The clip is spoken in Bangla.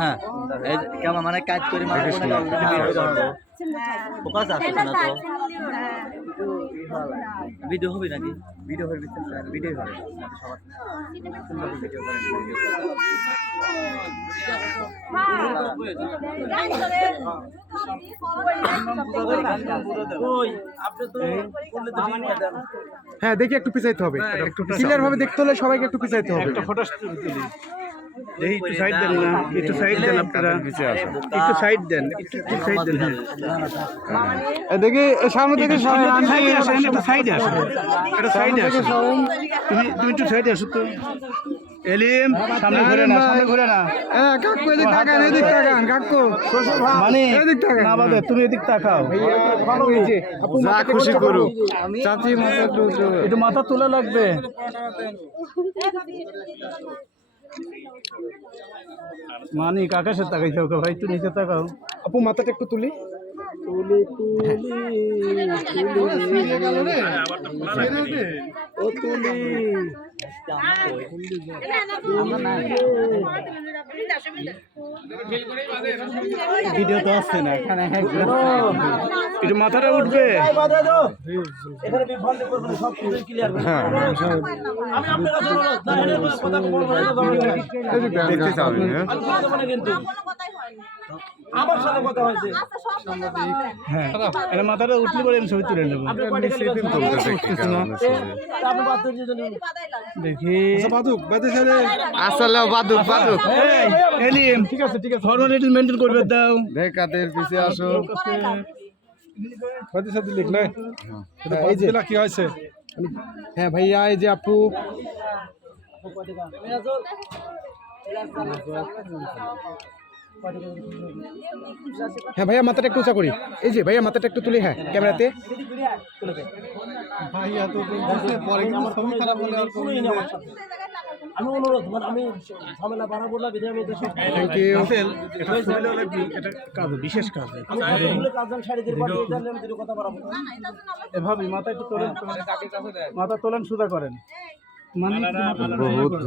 হ্যাঁ কেমন মানে কাজ করে ভিডিও হবে নাকি ভিডিও হবে ভিডিও হবে হ্যাঁ দেখি একটু পিছাইতে হবে, একটু ক্লিয়ার ভাবে দেখতে হলে সবাইকে একটু পিছাইতে হবে। একটা ফটো একটু সাইড দেন না, একটু সাইড দেন আপনারা, একটু সাইড দেন, একটু সাইড দেন। দেখি সামনে থেকে সাইডে আসেন, একটু সাইডে আসেন, একটা সাইডে আসেন। তুমি একটু সাইডে আসো তো। এলিম সামনে ঘুরে না, সামনে ঘুরে না। হ্যাঁ কাকু এদিক তাকান, এদিক তাকান কাকু। মানে এদিক তাকান না বাদে তুমি এদিক তাকাও। যা খুশি করুক চাচি মাথা একটু মাথা তোলা লাগবে। মানি আকাশে তাকাইতে হবে ভাই, একটু নিচে তাকাও। আপু মাথাটা একটু তুলি। ভিডিও তো আসছে না এখানে একটু মাথাটা উঠবে। দেখতে চাবি হ্যাঁ মাথাটা উঠলে পরে আমি ছবি তুলে নেবো। দেখি আসলে বাদুক বাদুক। এলিম ঠিক আছে ঠিক আছে, ফর্মালিটি মেনটেন করবে দাও। দেখ কাদের পিছে আসো। লিখলে এই যে কি হয়েছে। হ্যাঁ ভাইয়া এই যে আপু হ্যাঁ ভাইয়া মাথাটা একটু উঁচা করি। এই যে ভাইয়া মাথাটা একটু তুলি। হ্যাঁ ক্যামেরাতে আমি অনুরোধ মানে আমি ঝামেলা বাড়াবো না, থ্যাংক ইউ। কাজ বিশেষ কাজ কথা বাড়াবো না। এভাবে মাথা একটু তোলেন, মাথা তোলেন, সোজা করেন। মানে